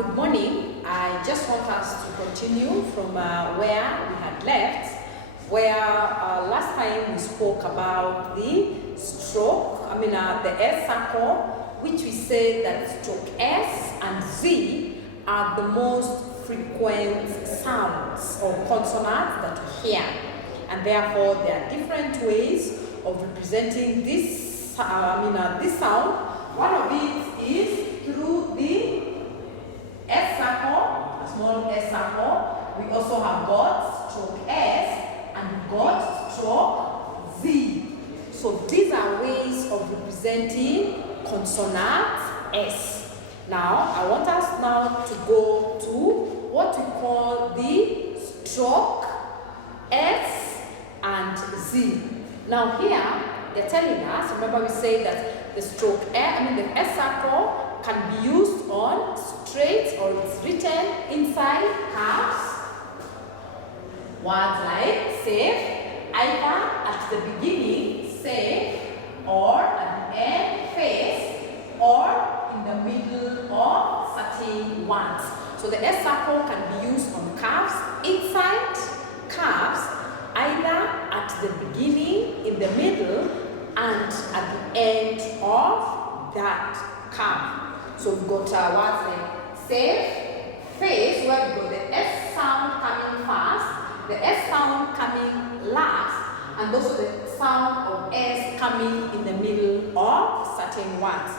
Good morning. I just want us to continue from where we had left, where last time we spoke about the stroke, the S circle, which we said that stroke S and Z are the most frequent sounds or consonants that we hear. And therefore, there are different ways of representing this, this sound. One of it is through the S circle, a small S circle. We also have got stroke S and we got stroke Z. So these are ways of representing consonant S. Now, I want us now to go to what we call the stroke S and Z. Now here, they're telling us, remember we said that the stroke the S circle can be used on straight, or it's written inside curves. Words like safe, either at the beginning, safe, or at the end, face, or in the middle of certain words. So the S circle can be used on curves, inside curves, either at the beginning, in the middle, and at the end of that curve. So we've got words like safe, face, where we've got the S sound coming first, the S sound coming last, and also the sound of S coming in the middle of certain words.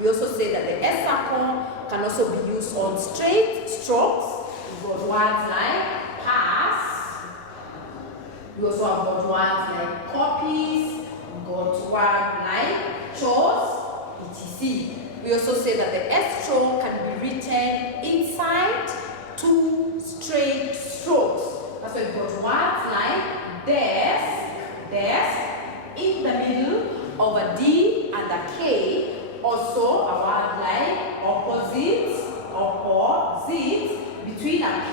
We also say that the S circle can also be used on straight strokes. We've got words like pass. We also have got words like copies. We've got words like chose, etc. We also say that the S stroke can be written inside two straight strokes. That's why we've got words like desk, in the middle of a D and a K. Also a word like opposite, between a P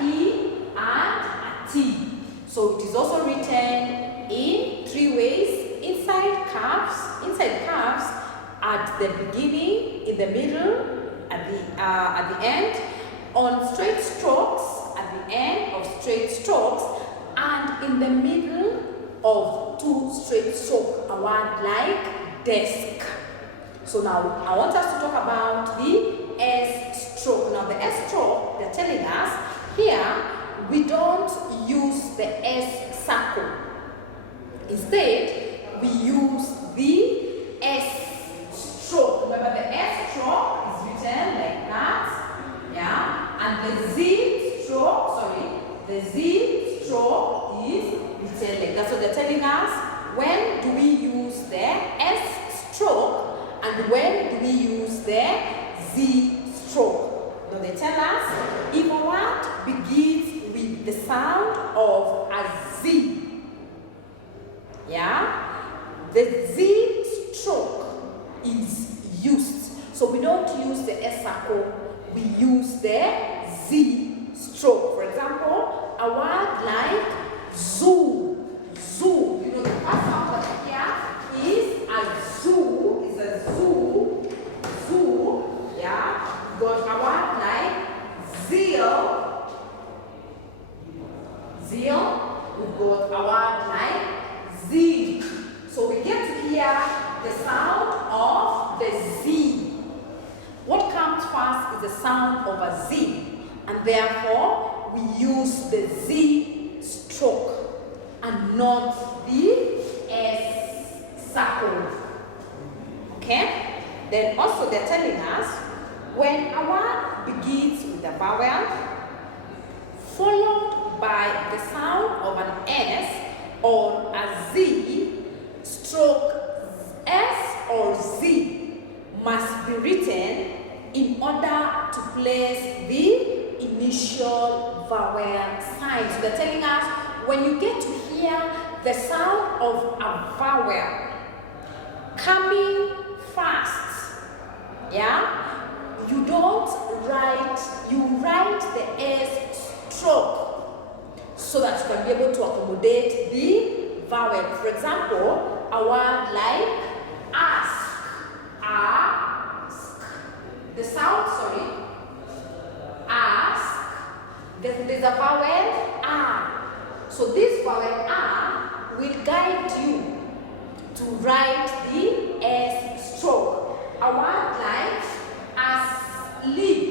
and a T. So it is also written in three ways: inside curves, at the beginning, in the middle, at the end, on straight strokes, at the end of straight strokes, and in the middle of two straight strokes, a word like desk. So now I want us to talk about the S stroke. Now the S stroke, they're telling us here, we don't use the S circle. Instead, we use the S stroke. Remember, the S stroke is written like that, and the Z stroke is written like that. So they're telling us, when do we use the S stroke and when do we use the Z stroke? Now they tell us, if a word begins with the sound of a Z, the Z stroke is used. So we don't use the S circle, we use the Z stroke. For example, a word like zoo. The first sound that here is a zoo, We've got a word like zeal. We've got a word like Z. So we get to hear the sound of the Z. What comes first is the sound of a Z, and therefore we use the Z stroke and not the S circle. Okay? Then also they're telling us, when a word begins with a vowel followed by the sound of an S or a Z, stroke S or Z must be written in order to place the initial vowel sign. So they're telling us, when you get to hear the sound of a vowel coming fast, you write the S stroke so that you can be able to accommodate the vowel. For example, a word like ask. The sound, there's a vowel R. So this vowel R will guide you to write the S stroke. A word like asleep,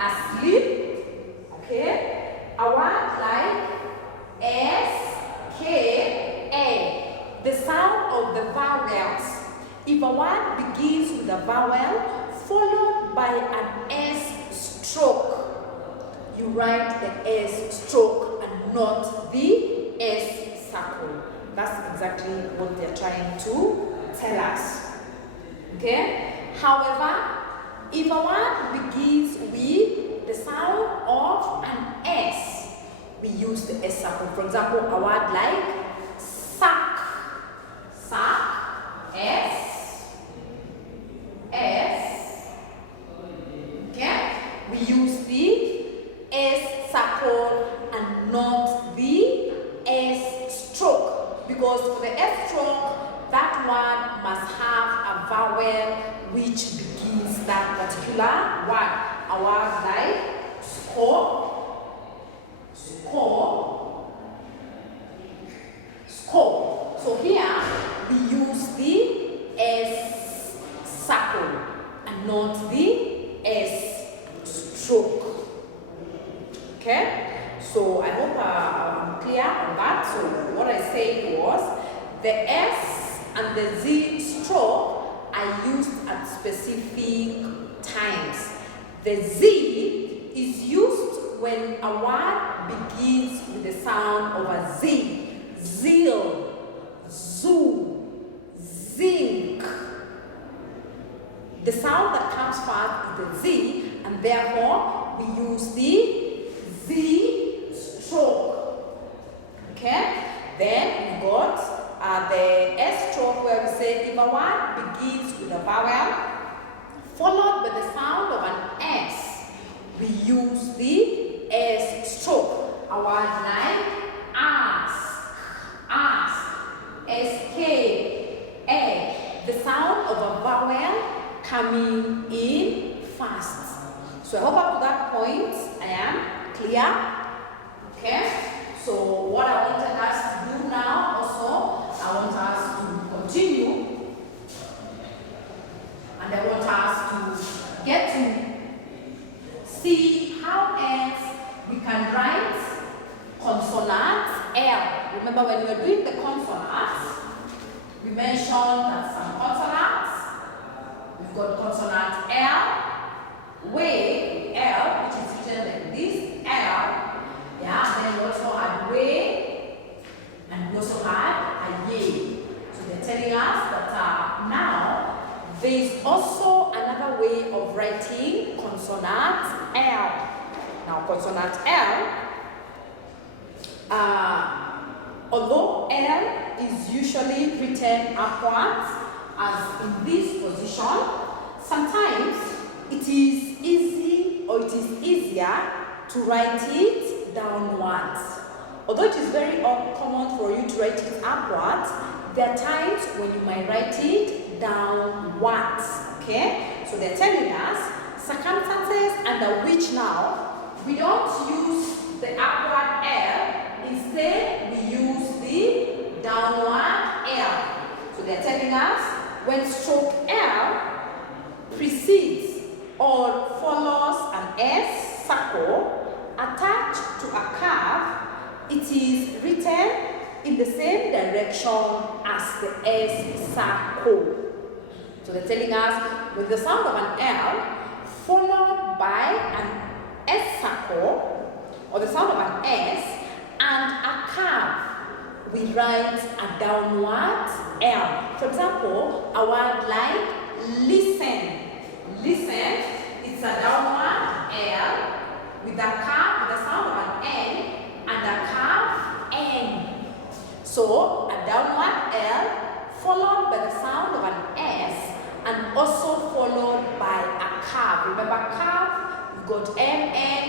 asleep, okay? A word like S-K-A, the sound of the vowels. If a word begins with a vowel followed by an S stroke, you write the S stroke and not the S circle. That's exactly what they're trying to tell us. Okay? However, if a word begins with the sound of an S, we use the S circle. For example, a word like sack. Sack. S. S. Okay? We use the S circle and not the S stroke. Because for the S stroke, that word must have a vowel which begins that particular word. A word like score, score, score. So here we use the S circle and not the S stroke. Okay? So I hope I'm clear on that. So what I said was the S and the Z stroke are used at specific times. The Z is used when a word begins with the sound of a Z. Zeal, zoo, zinc. The sound that comes first is the Z, and therefore we use the Z stroke. Okay? Then we've got the S stroke, where we say if a word begins with a vowel followed by the sound of an S, we use the S stroke. A word like ask, ask, S-K-A, the sound of a vowel coming in first. So I hope up to that point I am clear. Okay? So what I wanted us to do now also, I want us to continue, and I want us to get to see how else we can write consonant L. Remember when we were doing the consonants, we mentioned that some consonants, we've got consonant L, way, L, which is written like this, L. Yeah, then we also had way, and we also had a yay. So they're telling us that now there is also another way of writing consonant L. Now consonant L, although L is usually written upwards as in this position, sometimes it is easy or it is easier to write it downwards. Although it is very common for you to write it upwards, there are times when you might write it downwards. Okay? So they're telling us circumstances under which now we don't use the upward L, instead we use the downward L. So they're telling us when stroke L precedes or follows an S circle attached to a curve, it is written in the same direction as the S circle. So they're telling us with the sound of an L followed by an S circle, or the sound of an S and a curve, we write a downward L. For example, a word like listen. Listen, it's a downward L with a curve, with the sound of an N and a curve N. So a downward L followed by the sound of an S and also followed by a curve. Remember curve, we've got M, N,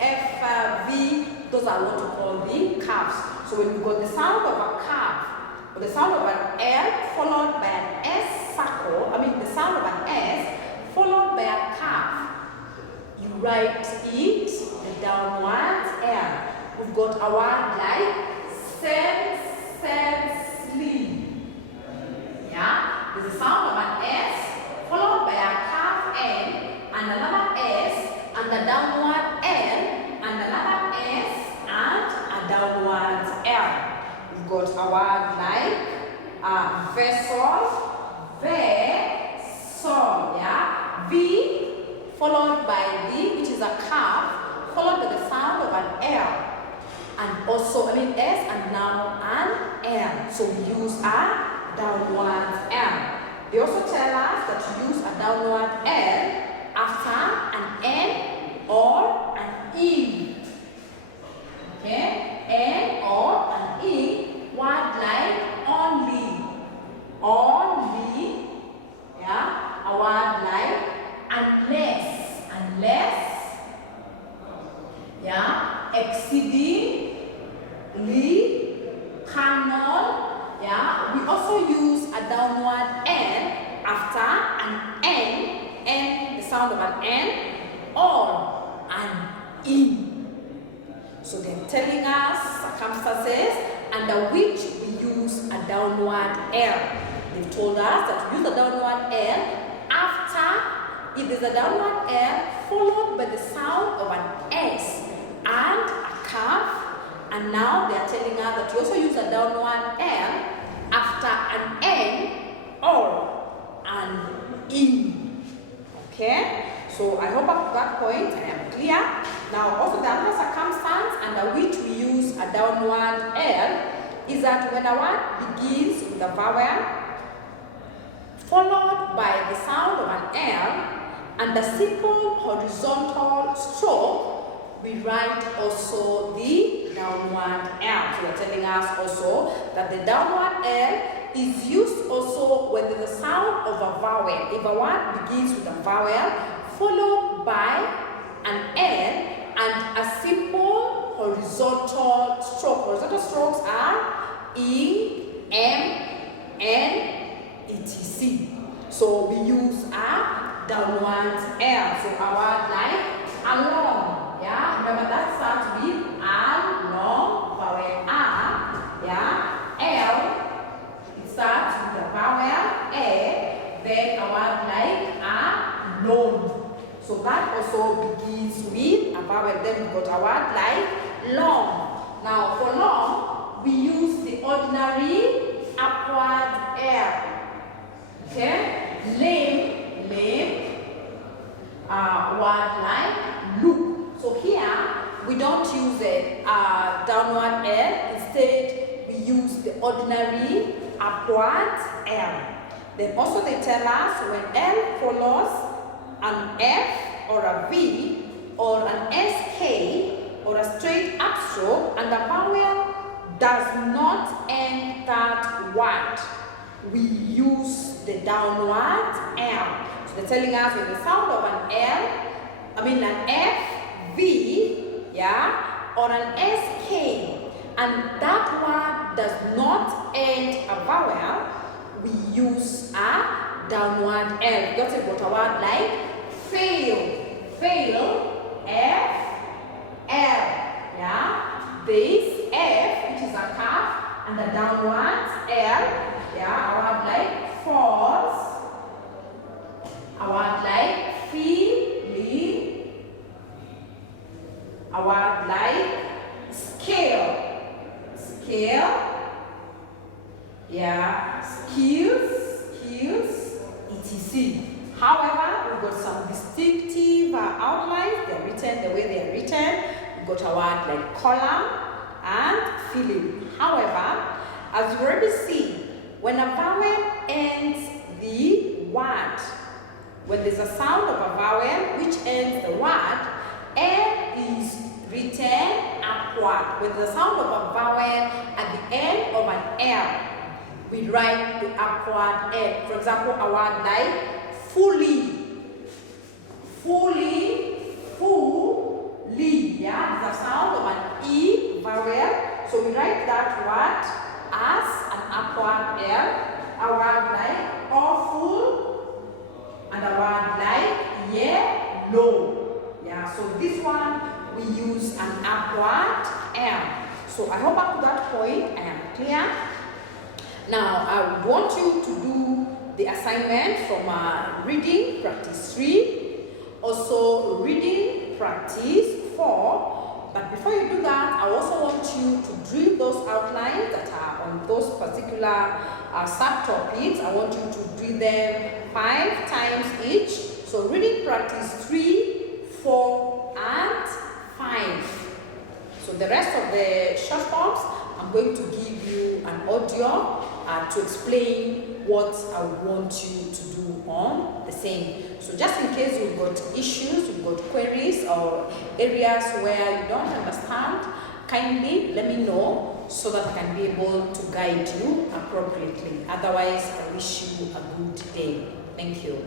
F, V, those are what we call the curves. So when we've got the sound of a curve, or the sound of an L followed by an S circle, the sound of an S followed by a curve, you write it the downward L. We've got a word like senselessly. Yeah, there's a sound of an S followed by a calf N and another S and a downward L and another S and a downward L. We've got a word like vessel, vessel, yeah, V followed by V, which is a calf, followed by the sound of an L, and also, S and now an L. So we use a downward L. They also tell us that to use a downward L after an N or an E. Okay, N or an E, word like only, yeah, a word like unless, yeah, exceedingly, cannot, yeah. We also use a downward N after an N, the sound of an N, or an E. So they're telling us circumstances under which we use a downward L. They've told us that we use a downward L after, if there's a downward L followed by the sound of an S and a calf, and now they're telling us that we also use a downward L after an N or an E. Okay? So I hope at that point I am clear. Now also the other circumstance under which we use a downward L is that when a word begins with a vowel followed by the sound of an L and a simple horizontal stroke, we write also the downward L. So they're telling us also that the downward L is used also when there's a sound of a vowel. If a word begins with a vowel followed by an N and a simple horizontal stroke. Horizontal strokes are E, M, N, etc. So we use a downward L. So a word like along. Yeah, remember that starts with along, vowel A. Yeah, L, it starts with the vowel A. Then a word like alone. So that also begins with a vowel. Then we've got a word like long. Now for long, we use the ordinary upward L. Okay? Lame, word like look. So here, we don't use a downward L. Instead, we use the ordinary upward L. Then also they tell us when L follows an F or a V or an SK or a straight upstroke and the vowel does not end that word, we use the downward L. So they're telling us when the sound of an an F, V, yeah, or an SK, and that word does not end a vowel, we use a downward L. That's a word like fail, F, L, yeah. This F, which is a calf, and the downward L, yeah, a word like false, a word like feeling, a word like scale, yeah, skills, etc. However, we've got some distinctive outlines. They're written the way they are written. We've got a word like column and filling. However, as you already see, when a vowel ends the word, when there's a sound of a vowel which ends the word, L is written upward. With the sound of a vowel at the end of an L, we write the upward L. For example, a word like fully, yeah, the sound of an E vowel. So we write that word as an upward L. A word like awful and a word like yellow. Yeah, so this one we use an upward L. So I hope up to that point I am clear. Now I want you to do the assignment from reading practice 3, also reading practice 4. But before you do that, I also want you to drill those outlines that are on those particular subtopics. I want you to drill them 5 times each. So reading practice 3, 4, and 5. So the rest of the short forms, I'm going to give you an audio to explain what I want you to do on the same. So just in case you've got issues, you've got queries or areas where you don't understand, kindly let me know so that I can be able to guide you appropriately. Otherwise, I wish you a good day. Thank you.